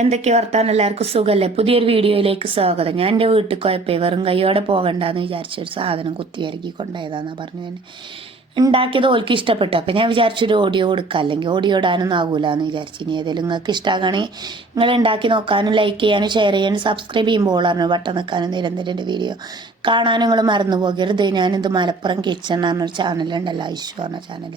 എന്തൊക്കെ വർത്താനം? എല്ലാവർക്കും സുഖമല്ലേ പുതിയൊരു വീഡിയോയിലേക്ക് സ്വാഗതം. ഞാൻ എന്റെ വീട്ടിൽ പോയപ്പോൾ വെറും കൈയോടെ പോകണ്ടെന്ന് വിചാരിച്ച ഒരു സാധനം കുത്തിയരക്കി കൊണ്ടുപോയതാന്നാ പറഞ്ഞു തന്നെ. ഉണ്ടാക്കിയത് ഓൾക്ക് ഇഷ്ടപ്പെട്ടു. അപ്പം ഞാൻ വിചാരിച്ചൊരു ഓഡിയോ കൊടുക്കാം. അല്ലെങ്കിൽ ഓഡിയോ ഇടാനൊന്നും ആകൂല എന്ന് വിചാരിച്ചു. ഇനി ഏതെങ്കിലും നിങ്ങൾക്ക് ഇഷ്ടമാകണമെങ്കിൽ നിങ്ങൾ ഉണ്ടാക്കി നോക്കാനും ലൈക്ക് ചെയ്യാനും ഷെയർ ചെയ്യാനും സബ്സ്ക്രൈബ് ചെയ്യുമ്പോൾ പറഞ്ഞു ബട്ടൺ നിൽക്കാനും നിരന്തരം വീഡിയോ കാണാനും നിങ്ങൾ മറന്നു പോകരുത്. ഞാനിത് മലപ്പുറം കിച്ചൺ എന്നൊരു ചാനലുണ്ടല്ലോ ഐശു പറഞ്ഞ ചാനൽ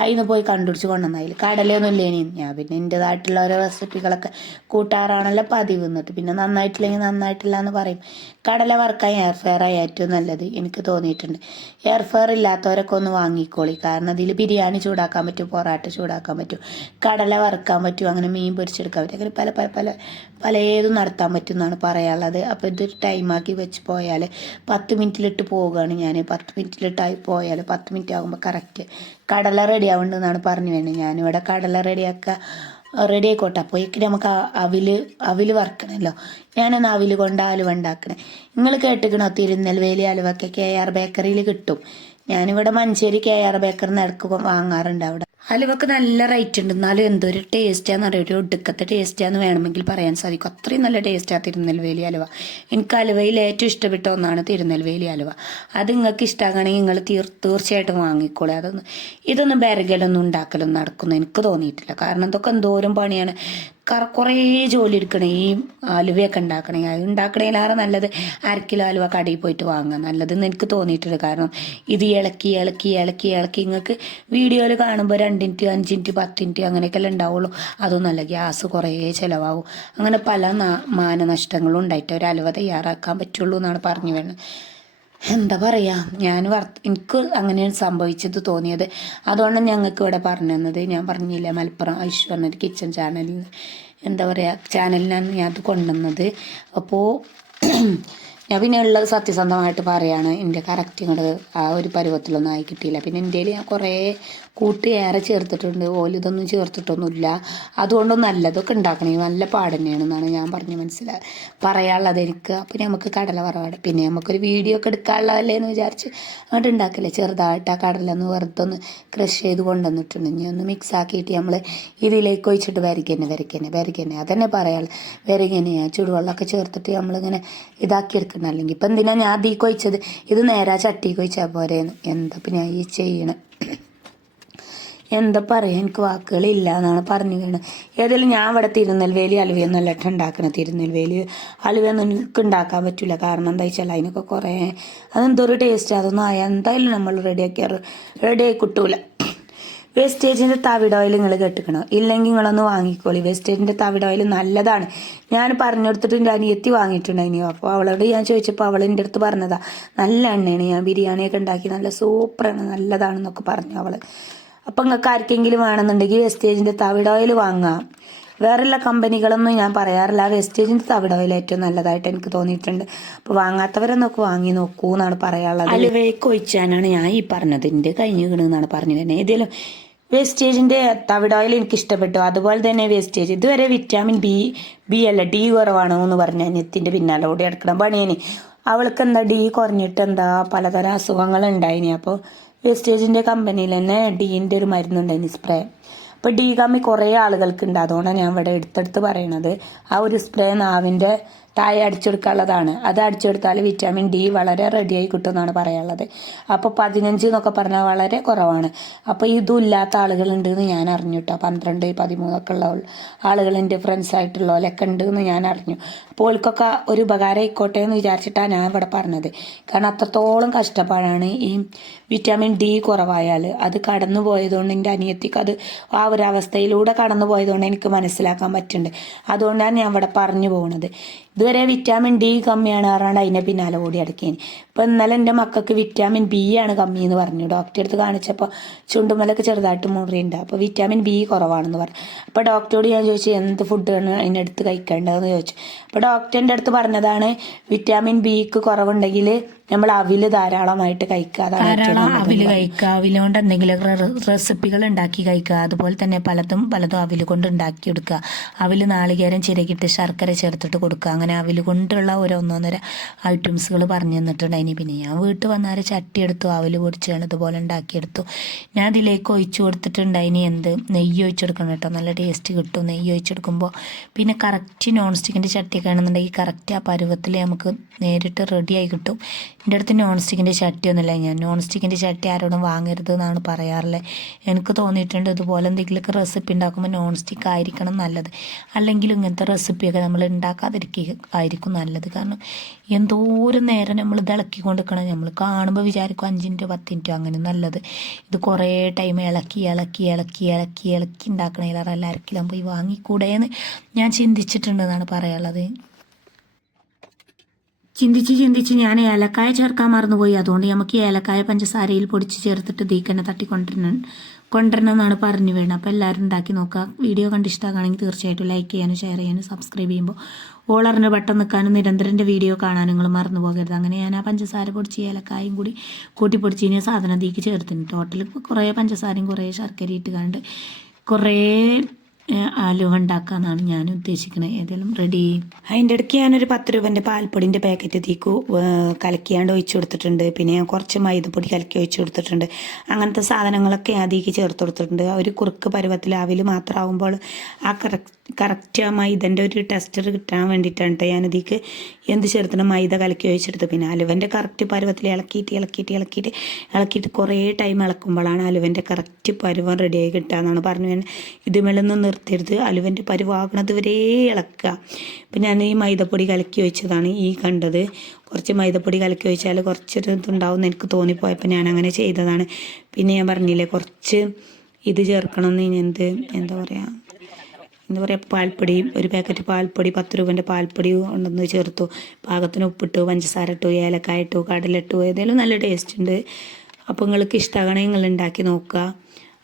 അതിന് പോയി കണ്ടുപിടിച്ച് കൊണ്ടുവന്നതിൽ കടലൊന്നും ഇല്ലേനി. ഞാൻ പിന്നെ എന്റെതായിട്ടുള്ള ഓരോ റെസിപ്പികളൊക്കെ കൂട്ടാറാണല്ലോ പതിവ് എന്നിട്ട്. പിന്നെ നന്നായിട്ടില്ലെങ്കിൽ നന്നായിട്ടില്ല എന്ന് പറയും. കടല വറുക്കാൻ എയർ ഫെയർ ആയി ഏറ്റവും നല്ലത് എനിക്ക് തോന്നിയിട്ടുണ്ട്. എയർ ഫെയർ ഇല്ലാത്തവരൊക്കെ ഒന്ന് വാങ്ങിക്കോളി. കാരണം അതിൽ ബിരിയാണി ചൂടാക്കാൻ പറ്റും പൊറാട്ട ചൂടാക്കാൻ പറ്റും കടല വറുക്കാൻ പറ്റും അങ്ങനെ മീൻ പൊരിച്ചെടുക്കാൻ പറ്റും. അങ്ങനെ പല പല പല പലതും നടത്താൻ പറ്റും എന്നാണ് പറയാനുള്ളത്. അപ്പോൾ ഇത് ടൈമാക്കി വെച്ച് പോയാൽ പത്ത് മിനിറ്റിലിട്ട് പോവുകയാണ് ഞാൻ പത്ത് മിനിറ്റിലിട്ടായി പോയാൽ പത്ത് മിനിറ്റ് ആകുമ്പോൾ കറക്റ്റ് കടല റെഡി ആവുന്നുണ്ടെന്നാണ് പറഞ്ഞു വേണ്ടത് ഞാനിവിടെ കടല റെഡിയാക്കുക റെഡി ആയിക്കോട്ടെ. അപ്പോഴേക്ക് നമുക്ക് അവിൽ അവിൽ വറക്കണമല്ലോ ഞാനൊന്ന് അവിൽ കൊണ്ട് ആലുവ ഉണ്ടാക്കണേ. നിങ്ങൾ കേട്ടിക്കണോ തിരുനെൽവേലി അലുവൊക്കെ കെ ആർ ബേക്കറിയിൽ കിട്ടും. ഞാനിവിടെ മഞ്ചേരി കെ ആർ ബേക്കറിന്ന് ഇടയ്ക്ക് വാങ്ങാറുണ്ട് അവിടെ. അലുവക്ക് നല്ല റേറ്റ് ഉണ്ട്. എന്നാലും എന്തൊരു ടേസ്റ്റാന്ന് അറിയാം? ഒരു ഒടുക്കത്തെ ടേസ്റ്റാന്ന് വേണമെങ്കിൽ പറയാൻ സാധിക്കും. അത്രയും നല്ല ടേസ്റ്റാണ് തിരുനെൽവേലി അലുവ. എനിക്ക് അലുവയിൽ ഏറ്റവും ഇഷ്ടപ്പെട്ട ഒന്നാണ് തിരുനെൽവേലി അലുവ. അത് നിങ്ങൾക്ക് ഇഷ്ടമാകണമെങ്കിൽ നിങ്ങൾ തീർ തീർച്ചയായിട്ടും വാങ്ങിക്കോളെ. അതൊന്നും ഇതൊന്നും ബരകലൊന്നും ഉണ്ടാക്കലൊന്നും നടക്കുന്നു എനിക്ക് തോന്നിയിട്ടില്ല. കാരണം ഇതൊക്കെ എന്തോരം പണിയാണ്. കറ കുറേ ജോലി എടുക്കണേ ഈ അലുവയൊക്കെ ഉണ്ടാക്കണേ. അത് ഉണ്ടാക്കണേലേറെ നല്ലത് അര കിലോ അലുവ കടയിൽ പോയിട്ട് വാങ്ങുക. നല്ലതെന്ന് എനിക്ക് തോന്നിയിട്ടുണ്ട്. കാരണം ഇത് ഇളക്കി ഇളക്കി ഇളക്കി ഇളക്കി നിങ്ങൾക്ക് വീഡിയോയിൽ കാണുമ്പോൾ രണ്ട് മിനിറ്റ് അഞ്ച് മിനിറ്റ് പത്ത് മിനിറ്റ് അങ്ങനെയൊക്കെയല്ലേ ഉണ്ടാവുള്ളൂ. അതൊന്നല്ല ഗ്യാസ് കുറേ ചിലവാകും. അങ്ങനെ പല മാനനഷ്ടങ്ങളും ഉണ്ടായിട്ട് ഒരു അലുവ തയ്യാറാക്കാൻ പറ്റുള്ളൂ എന്നാണ് പറഞ്ഞു വേണം എന്താ പറയുക ഞാൻ വർ എനിക്ക് അങ്ങനെയാണ് സംഭവിച്ചത് തോന്നിയത്. അതുകൊണ്ട് ഞങ്ങൾക്ക് ഇവിടെ പറഞ്ഞു തന്നത്. ഞാൻ പറഞ്ഞില്ല മലപ്പുറം ഐശ്വ പറഞ്ഞൊരു കിച്ചൺ ചാനലിൽ എന്താ പറയുക ചാനലിനാണ് ഞാൻ അത് കൊണ്ടുവന്നത്. അപ്പോൾ ഞാൻ പിന്നെ ഉള്ളത് സത്യസന്ധമായിട്ട് പറയാണ്. എന്റെ കറക്റ്റ് ഇങ്ങോട്ട് ആ ഒരു പരുവത്തിലൊന്നും ആയി കിട്ടിയില്ല. പിന്നെ എന്റെ ഞാൻ കുറേ കൂട്ട് ഏറെ ചേർത്തിട്ടുണ്ട് ഓലിതൊന്നും ചേർത്തിട്ടൊന്നുമില്ല. അതുകൊണ്ട് നല്ലതൊക്കെ ഉണ്ടാക്കണേ. നല്ല പാട് തന്നെയാണെന്നാണ് ഞാൻ പറഞ്ഞ് മനസ്സിലായത് പറയാനുള്ളത് എനിക്ക്. അപ്പോൾ നമുക്ക് കടല പറവാട് പിന്നെ നമുക്കൊരു വീഡിയോ ഒക്കെ എടുക്കാനുള്ളതല്ലേ എന്ന് വിചാരിച്ച് അങ്ങോട്ട് ഉണ്ടാക്കില്ലേ. ചെറുതായിട്ട് ആ കടല ഒന്ന് വെറുതെ ഒന്ന് ക്രഷ് ചെയ്ത് കൊണ്ടുവന്നിട്ടുണ്ട്. ഇനി ഒന്ന് മിക്സ് ആക്കിയിട്ട് നമ്മൾ ഇതിലേക്ക് ഒഴിച്ചിട്ട് വരയ്ക്കന്നെ വരയ്ക്കന്നെ വരയ്ക്കന്നെ അതന്നെ പറയാൾ വരയ്ക്കന്നെ ചുടുവെള്ളമൊക്കെ ചേർത്തിട്ട് നമ്മളിങ്ങനെ ഇതാക്കി എടുക്കണം അല്ലെങ്കിൽ ഇപ്പം എന്തിനാ ഞാൻ അതീ കൊഴിച്ചത് ഇത് നേരാ ചട്ടി കൊഴിച്ചാൽ പോരേന്ന്. എന്താ ഇപ്പം ഞാൻ ഈ ചെയ്യണേ? എന്താ പറയുക എനിക്ക് വാക്കുകളില്ല എന്നാണ് പറഞ്ഞു വീണത് ഏതായാലും ഞാൻ ഇവിടെ തിരുനെൽവേലി അലുവയൊന്നല്ല കേട്ടോ ഉണ്ടാക്കണത് തിരുനെൽവേലി അലുവയൊന്നും എനിക്ക് ഉണ്ടാക്കാൻ പറ്റില്ല കാരണം എന്താ വെച്ചാൽ അതിനൊക്കെ കുറേ അതെന്തൊരു ടേസ്റ്റ് അതൊന്നും ആയാൽ എന്തായാലും നമ്മൾ റെഡിയാക്കി റെഡിയായി കിട്ടൂല. വേസ്റ്റേജിന്റെ തവിട് ഓയിൽ നിങ്ങൾ കെട്ടിക്കണോ? ഇല്ലെങ്കിൽ നിങ്ങളൊന്ന് വാങ്ങിക്കോളി. വെസ്റ്റേജിന്റെ തവിട് ഓയിൽ നല്ലതാണ്. ഞാൻ പറഞ്ഞു കൊടുത്തിട്ട് എന്റെ അനിയത്തി വാങ്ങിയിട്ടുണ്ടായിരുന്നു അപ്പോൾ അവളോട് ഞാൻ ചോദിച്ചപ്പോൾ അവൾ എന്റെ അടുത്ത് പറഞ്ഞതാ നല്ല എണ്ണയാണ്. ഞാൻ ബിരിയാണിയൊക്കെ ഉണ്ടാക്കി നല്ല സൂപ്പറാണ് നല്ലതാണെന്നൊക്കെ പറഞ്ഞു അവൾ അപ്പം നിങ്ങൾക്ക് ആർക്കെങ്കിലും വേണമെന്നുണ്ടെങ്കിൽ വെസ്റ്റേജിന്റെ തവിട് ഓയിൽ വാങ്ങാം. വേറെയുള്ള കമ്പനികളൊന്നും ഞാൻ പറയാറില്ല. വെസ്റ്റേജിന്റെ തവിട് ഓയിൽ ഏറ്റവും നല്ലതായിട്ട് എനിക്ക് തോന്നിയിട്ടുണ്ട്. അപ്പോൾ വാങ്ങാത്തവരൊന്നൊക്കെ വാങ്ങി നോക്കൂ എന്നാണ് പറയാനുള്ളത്. അലുവയ്ക്ക് ഒഴിച്ചാനാണ് ഞാൻ ഈ പറഞ്ഞത്. എന്റെ കഴിഞ്ഞു കിണെന്നാണ് പറഞ്ഞു തന്നെ ഏതെങ്കിലും വേസ്റ്റേജിന്റെ തവിട് ഓയിൽ എനിക്ക് ഇഷ്ടപ്പെട്ടു അതുപോലെ തന്നെ വേസ്റ്റേജ് ഇതുവരെ വിറ്റാമിൻ ബി ബി അല്ല ഡി കുറവാണോ എന്ന് പറഞ്ഞ നെത്തിന്റെ പിന്നാലെ ഓടി എടുക്കണം പണിയന്. അവൾക്ക് എന്താ ഡി കുറഞ്ഞിട്ട് എന്താ പലതരം അസുഖങ്ങൾ ഉണ്ടായിനി അപ്പോൾ വേസ്റ്റേജിന്റെ കമ്പനിയിൽ തന്നെ ഡീന്റെ ഒരു മരുന്നുണ്ടായിനി സ്പ്രേ അപ്പോൾ ഡി കമ്മി കുറേ ആളുകൾക്കുണ്ട്. അതുകൊണ്ടാണ് ഞാൻ ഇവിടെ എടുത്തെടുത്ത് പറയണത്. ആ ഒരു സ്പ്രേ നാവിന്റെ താഴെ അടിച്ചെടുക്കാനുള്ളതാണ്. അത് അടിച്ചെടുത്താൽ വിറ്റാമിൻ ഡി വളരെ റെഡിയായി കിട്ടും എന്നാണ് പറയാനുള്ളത്. അപ്പോൾ പതിനഞ്ച് എന്നൊക്കെ പറഞ്ഞാൽ വളരെ കുറവാണ്. അപ്പോൾ ഇതും ഇല്ലാത്ത ആളുകളുണ്ട് എന്ന് ഞാൻ അറിഞ്ഞു കേട്ടോ. പന്ത്രണ്ട് പതിമൂന്നൊക്കെ ഉള്ള ആളുകൾ ഫ്രണ്ട്സ് ആയിട്ടുള്ളവരൊക്കെ ഉണ്ട് എന്ന് ഞാൻ അറിഞ്ഞു. അപ്പോൾ ഓൾക്കൊക്കെ ഒരു ഉപകാരം ആയിക്കോട്ടെ എന്ന് വിചാരിച്ചിട്ടാണ് ഞാൻ ഇവിടെ പറഞ്ഞത്. കാരണം അത്രത്തോളം കഷ്ടപ്പാടാണ് ഈ വിറ്റാമിൻ ഡി കുറവായാൽ. അത് കടന്നു പോയതുകൊണ്ട് എന്റെ അനിയത്തിക്ക് അത് ആ ഒരു അവസ്ഥയിലൂടെ കടന്നു പോയതുകൊണ്ട് എനിക്ക് മനസ്സിലാക്കാൻ പറ്റുന്നുണ്ട്. അതുകൊണ്ടാണ് ഞാൻ ഇവിടെ പറഞ്ഞു പോകുന്നത് ഇതുവരെ വിറ്റാമിൻ ഡി കമ്മിയാണ് പറഞ്ഞാണ്ട് അതിനെ പിന്നാലെ ഓടി അടക്കേന് ഇപ്പം ഇന്നലെ എന്റെ മക്കൾക്ക് വിറ്റാമിൻ ബി ആണ് കമ്മി എന്ന് പറഞ്ഞു ഡോക്ടറെ അടുത്ത് കാണിച്ചപ്പോൾ ചുണ്ടുമലൊക്കെ ചെറുതായിട്ട് മുറിയുണ്ട് അപ്പോൾ വിറ്റാമിൻ ബി കുറവാണെന്ന് പറഞ്ഞു. അപ്പോൾ ഡോക്ടറോട് ഞാൻ ചോദിച്ചു എന്ത് ഫുഡാണ് അതിനടുത്ത് കഴിക്കേണ്ടതെന്ന്? ചോദിച്ചു. അപ്പോൾ ഡോക്ടറിന്റെ അടുത്ത് പറഞ്ഞതാണ് വിറ്റാമിൻ ബിക്ക് കുറവുണ്ടെങ്കിൽ നമ്മൾ അവിൽ ധാരാളമായിട്ട് കഴിക്കുക. ധാരാളം. അവിൽ കഴിക്കുക. അവിലുകൊണ്ട് എന്തെങ്കിലും റെസിപ്പികൾ ഉണ്ടാക്കി കഴിക്കുക. അതുപോലെ തന്നെ പലതും പലതും അവിൽ കൊണ്ട് ഉണ്ടാക്കി എടുക്കുക അവിൽ നാളികേരം ചിരകിട്ട് ശർക്കര ചേർത്തിട്ട് കൊടുക്കുക. അങ്ങനെ അവിൽ കൊണ്ടുള്ള ഒരു ഒന്നൊന്നര ഐറ്റംസുകൾ പറഞ്ഞു തന്നിട്ടുണ്ടായിനി പിന്നെ ഞാൻ വീട്ടിൽ വന്നാൽ ചട്ടി എടുത്തു അവൽ പൊടിച്ചാണ് ഇതുപോലെ ഉണ്ടാക്കിയെടുത്തു ഞാൻ അതിലേക്ക് ഒഴിച്ചു കൊടുത്തിട്ടുണ്ടായിനി എന്ത്? നെയ്യ് ഒഴിച്ചെടുക്കണം കേട്ടോ. നല്ല ടേസ്റ്റ് കിട്ടും നെയ്യ് ഒഴിച്ചെടുക്കുമ്പോൾ പിന്നെ കറക്റ്റ് നോൺ സ്റ്റിക്കിന്റെ ചട്ടിയൊക്കെ ആണെന്നുണ്ടെങ്കിൽ കറക്റ്റ് ആ പരുവത്തിൽ നമുക്ക് നേരിട്ട് റെഡിയായി കിട്ടും. എന്റെ അടുത്ത് നോൺ സ്റ്റിക്കിന്റെ ചട്ടിയൊന്നുമില്ല ഞാൻ നോൺ സ്റ്റിക്കിന്റെ ചട്ടി ആരോടും വാങ്ങരുത് എന്നാണ് പറയാറുള്ളത് എനിക്ക് തോന്നിയിട്ടുണ്ട് ഇതുപോലെ എന്തെങ്കിലുമൊക്കെ റെസിപ്പി ഉണ്ടാക്കുമ്പോൾ നോൺ സ്റ്റിക്ക് ആയിരിക്കണം നല്ലത്. അല്ലെങ്കിൽ ഇങ്ങനത്തെ റെസിപ്പിയൊക്കെ നമ്മൾ ഉണ്ടാക്കാതിരിക്കുക ആയിരിക്കും നല്ലത്. കാരണം എന്തോരം നേരം നമ്മൾ ഇളക്കി കൊണ്ടിരിക്കണം നമ്മൾ കാണുമ്പോൾ വിചാരിക്കും അഞ്ച് മിനിറ്റോ പത്ത് മിനിറ്റോ അങ്ങനെ നല്ലത്. ഇത് കുറേ ടൈം ഇളക്കി ഇളക്കി ഇളക്കി ഇളക്കി ഇളക്കി ഉണ്ടാക്കണേലാറല്ല അരക്കിലും പോയി വാങ്ങിക്കൂടേന്ന് ഞാൻ ചിന്തിച്ചിട്ടുണ്ടെന്നാണ് പറയാനുള്ളത്. ചിന്തിച്ച് ചിന്തിച്ച് ഞാൻ ഏലക്കായ ചേർക്കാൻ മറന്നുപോയി. അതുകൊണ്ട് നമുക്ക് ഏലക്കായ പഞ്ചസാരയിൽ പൊടിച്ച് ചേർത്തിട്ട് ദീക്കനെ തട്ടി കൊണ്ടിരണം കൊണ്ടുവരണം എന്നാണ് പറഞ്ഞു വീണത്. അപ്പോൾ എല്ലാവരും ഉണ്ടാക്കി നോക്കുക. വീഡിയോ കണ്ട് ഇഷ്ടമാണെങ്കിൽ തീർച്ചയായിട്ടും ലൈക്ക് ചെയ്യാനും ഷെയർ ചെയ്യാനും സബ്സ്ക്രൈബ് ചെയ്യുമ്പോൾ ഓളറിന് ബട്ടൺ നിൽക്കാനും നിരന്തരന്റെ വീഡിയോ കാണാനും നിങ്ങൾ മറന്നു പോകരുത് അങ്ങനെ ഞാൻ ആ പഞ്ചസാര പൊടിച്ച് ഏലക്കായും കൂടി കൂട്ടി പൊടിച്ചതിന് സാധനം തീക്ക് ചേർത്തിന് ടോട്ടൽ കുറേ പഞ്ചസാരയും കുറേ ശർക്കര ഇട്ട് കണ്ട് കുറേ അലുവ ഉണ്ടാക്കാന്നാണ് ഞാൻ ഉദ്ദേശിക്കുന്നത് ഏതെങ്കിലും റെഡി അതിന്റെ ഇടയ്ക്ക് ഞാനൊരു പത്ത് രൂപന്റെ പാൽപ്പൊടിന്റെ പാക്കറ്റ് തീക്കു കലക്കിയാണ്ട് ഒഴിച്ചു കൊടുത്തിട്ടുണ്ട്. പിന്നെ ഞാൻ കുറച്ച് മൈദപ്പൊടി കലക്കി ഒഴിച്ചു കൊടുത്തിട്ടുണ്ട്. അങ്ങനത്തെ സാധനങ്ങളൊക്കെ അതിലേക്ക് ചേർത്ത് കൊടുത്തിട്ടുണ്ട്. ഒരു കുറുക്ക് പരുവത്തിൽ അവിൽ മാത്രമാകുമ്പോൾ ആ കറക്റ്റ് കറക്റ്റ് ആ മൈദന്റെ ഒരു ടെസ്റ്റർ കിട്ടാൻ വേണ്ടിയിട്ടാണ് ട്ടോ ഞാൻ ഇതിലേക്ക് എന്ത് ചേർത്തണം മൈദ കലക്കി ഒഴിച്ചെടുത്ത്. പിന്നെ അലുവന്റെ കറക്റ്റ് പരുവത്തിൽ ഇളക്കിയിട്ട് ഇളക്കിയിട്ട് ഇളക്കിയിട്ട് ഇളക്കിയിട്ട് കുറേ ടൈം ഇളക്കുമ്പോഴാണ് അലുവന്റെ കറക്റ്റ് പരുവം റെഡിയായി കിട്ടുക എന്നാണ് പറഞ്ഞു ഞാൻ ഇതുമേലൊന്നും നിർത്തരുത്. അലുവന്റെ പരുവാകണത് വരെ ഇളക്കുക. പിന്നെ ഞാൻ ഈ മൈദപ്പൊടി കലക്കി വെച്ചതാണ് ഈ കണ്ടത്. കുറച്ച് മൈദപ്പൊടി കലക്കി വെച്ചാൽ കുറച്ചൊരു ഇതുണ്ടാവും എനിക്ക് തോന്നിപ്പോയപ്പോൾ ഞാൻ അങ്ങനെ ചെയ്തതാണ്. പിന്നെ ഞാൻ പറഞ്ഞില്ലേ കുറച്ച് ഇത് ചേർക്കണം എന്ന് ഇനി എന്ത് എന്താ പറയുക എന്താ പറയുക പാൽപ്പൊടി ഒരു പാക്കറ്റ് പാൽപ്പൊടി പത്ത് രൂപന്റെ പാൽപ്പൊടി ഉണ്ടെന്ന് ചേർത്തു. പാകത്തിന് ഉപ്പിട്ടു പഞ്ചസാര ഇട്ടു ഏലക്കായ ഇട്ടു കടലിട്ടു ഏതായാലും നല്ല ടേസ്റ്റ് ഉണ്ട്. അപ്പോൾ നിങ്ങൾക്ക് ഇഷ്ടമാകണമെങ്കിൽ നിങ്ങൾ ഉണ്ടാക്കി നോക്കുക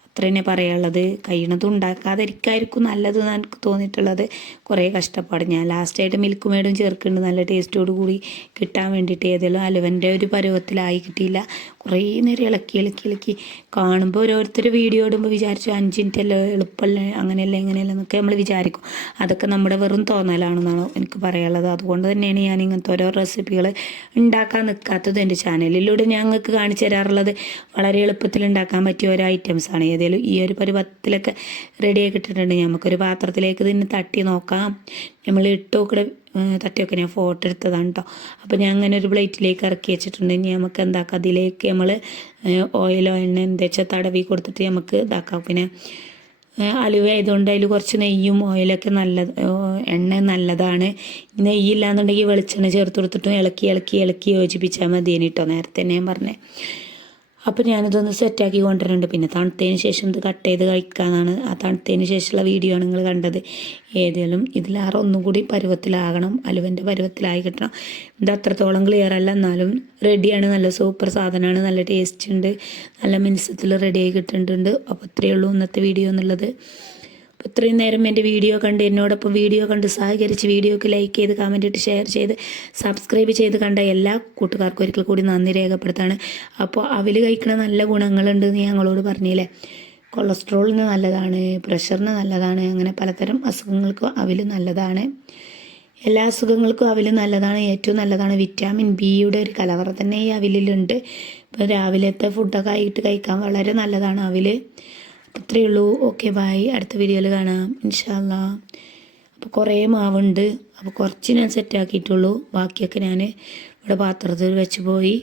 അത്ര തന്നെ പറയാനുള്ളത്. കഴിയണതും ഉണ്ടാക്കാതിരിക്കായിരിക്കും നല്ലത് എന്ന് എനിക്ക് തോന്നിയിട്ടുള്ളത്. കുറേ കഷ്ടപ്പാട്. ഞാൻ ലാസ്റ്റായിട്ട് മിൽക്ക് മേഡും ചേർക്കുന്നുണ്ട് നല്ല ടേസ്റ്റോട് കൂടി കിട്ടാൻ വേണ്ടിയിട്ട് ഏതെങ്കിലും അലുവന്റെ ഒരു പരുവത്തിലായി കിട്ടിയില്ല. കുറേ നേരം ഇളക്കി ഇളക്കി ഇളക്കി. കാണുമ്പോൾ ഓരോരുത്തർ വീഡിയോ ഇടുമ്പോൾ വിചാരിച്ചു അഞ്ച് മിനിറ്റ് അല്ലേ എളുപ്പമല്ലേ അങ്ങനെയല്ല ഇങ്ങനെയല്ല എന്നൊക്കെ നമ്മൾ വിചാരിക്കും. അതൊക്കെ നമ്മുടെ വെറും തോന്നലാണെന്നാണ് എനിക്ക് പറയാനുള്ളത്. അതുകൊണ്ട് തന്നെയാണ് ഞാൻ ഇങ്ങനത്തെ ഓരോ റെസിപ്പികൾ ഉണ്ടാക്കാൻ നിൽക്കാത്തത് എന്റെ ചാനലിലൂടെ ഞങ്ങൾക്ക് കാണിച്ചു തരാറുള്ളത്. വളരെ എളുപ്പത്തിൽ ഉണ്ടാക്കാൻ പറ്റിയ ഓരോ ഐറ്റംസാണ് ഏതെങ്കിലും ഈ ഒരു പരുവത്തിലൊക്കെ റെഡിയാക്കി ഇട്ടിട്ടുണ്ട് നമുക്കൊരു പാത്രത്തിലേക്ക് ഇതിന് തട്ടി നോക്കാം. നമ്മൾ ഇട്ടോക്കൂടെ തട്ടിയൊക്കെ ഞാൻ ഫോട്ടോ എടുത്തതാണ് കേട്ടോ അപ്പോൾ ഞാൻ അങ്ങനെ ഒരു പ്ലേറ്റിലേക്ക് ഇറക്കി വെച്ചിട്ടുണ്ട്. ഇനി നമുക്ക് എന്താക്കാം? അതിലേക്ക് നമ്മൾ ഓയിലോ എണ്ണ എന്താ വെച്ചാൽ തടവി കൊടുത്തിട്ട് നമുക്ക് ഇതാക്കാം. പിന്നെ അലുവ ആയതുകൊണ്ട് അതിൽ കുറച്ച് നെയ്യും ഓയിലൊക്കെ നല്ല എണ്ണ നല്ലതാണ്. നെയ്യില്ലാന്നുണ്ടെങ്കിൽ വെളിച്ചെണ്ണ ചേർത്ത് കൊടുത്തിട്ടും ഇളക്കി ഇളക്കി ഇളക്കി യോജിപ്പിച്ചാൽ മതി കേട്ടോ നേരത്തെ ഞാൻ പറഞ്ഞേ. അപ്പോൾ ഞാനിതൊന്ന് സെറ്റാക്കി കൊണ്ടുവരുന്നുണ്ട് പിന്നെ തണുത്തതിന് ശേഷം ഇത് കട്ട് ചെയ്ത് കഴിക്കാനാണ് ആ തണുത്തതിന് ശേഷമുള്ള വീഡിയോ ആണ് നിങ്ങൾ കണ്ടത്. ഏതായാലും ഇതിലാറെ ഒന്നും കൂടി പരുവത്തിലാകണം. അലുവന്റെ പരുവത്തിലായി കിട്ടണം. ഇത് അത്രത്തോളം ക്ലിയർ അല്ല. എന്നാലും റെഡിയാണ് നല്ല സൂപ്പർ സാധനമാണ്. നല്ല ടേസ്റ്റ് ഉണ്ട്. നല്ല മിനിസത്തിൽ റെഡിയായി കിട്ടുന്നുണ്ട്. അപ്പോൾ ഇത്രയേ ഉള്ളൂ ഇന്നത്തെ വീഡിയോ എന്നുള്ളത്. ഇത്രയും നേരം എന്റെ വീഡിയോ കണ്ട് എന്നോടൊപ്പം വീഡിയോ കണ്ട് സഹകരിച്ച് വീഡിയോക്ക് ലൈക്ക് ചെയ്ത് കമന്റ് ഇട്ട് ഷെയർ ചെയ്ത് സബ്സ്ക്രൈബ് ചെയ്ത് കണ്ട എല്ലാ കൂട്ടുകാർക്കും ഒരിക്കൽ കൂടി നന്ദി രേഖപ്പെടുത്താണ്. അപ്പോൾ അവൽ കഴിക്കണ നല്ല ഗുണങ്ങളുണ്ട് എന്ന് ഞങ്ങളോട് പറഞ്ഞില്ലേ? കൊളസ്ട്രോളിന് നല്ലതാണ് പ്രഷറിന് നല്ലതാണ് അങ്ങനെ പലതരം അസുഖങ്ങൾക്കും അവൽ നല്ലതാണ്. എല്ലാ അസുഖങ്ങൾക്കും അവിൽ നല്ലതാണ് ഏറ്റവും നല്ലതാണ് വിറ്റാമിൻ ബിയുടെ ഒരു കലവറ തന്നെ ഈ അവിലുണ്ട് ഇപ്പോൾ രാവിലത്തെ ഫുഡൊക്കെ ആയിട്ട് കഴിക്കാൻ വളരെ നല്ലതാണ് അവിൽ അപ്പോൾ ഇത്രയേ ഉള്ളൂ ഓക്കെ ബൈ അടുത്ത വീഡിയോയിൽ കാണാം. ഇൻഷാല്ല അപ്പോൾ കുറേ മാവുണ്ട്. അപ്പോൾ കുറച്ച് ഞാൻ സെറ്റാക്കിയിട്ടുള്ളൂ ബാക്കിയൊക്കെ ഞാൻ ഇവിടെ പാത്രത്തിൽ വെച്ച് പോയി.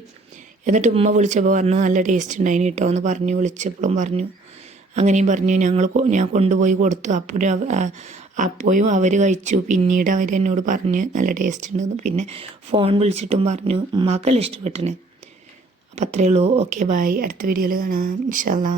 എന്നിട്ട് ഉമ്മ വിളിച്ചപ്പോൾ പറഞ്ഞു നല്ല ടേസ്റ്റ് ഉണ്ടായിന് കേട്ടോ എന്ന് പറഞ്ഞു. വിളിച്ചപ്പോഴും പറഞ്ഞു. അങ്ങനെയും പറഞ്ഞു. ഞങ്ങൾ ഞാൻ കൊണ്ടുപോയി കൊടുത്തു. അപ്പോഴും അപ്പോഴും അവർ കഴിച്ചു. പിന്നീട് അവർ എന്നോട് പറഞ്ഞ് നല്ല ടേസ്റ്റ് ഉണ്ടെന്ന് പിന്നെ ഫോൺ വിളിച്ചിട്ടും പറഞ്ഞു ഉമ്മാക്കെല്ലാം ഇഷ്ടപ്പെട്ടനെ അപ്പം അത്രയേ ഉള്ളൂ. ഓക്കെ ബായ് അടുത്ത വീഡിയോയിൽ കാണാം. ഇൻഷാല്ലാ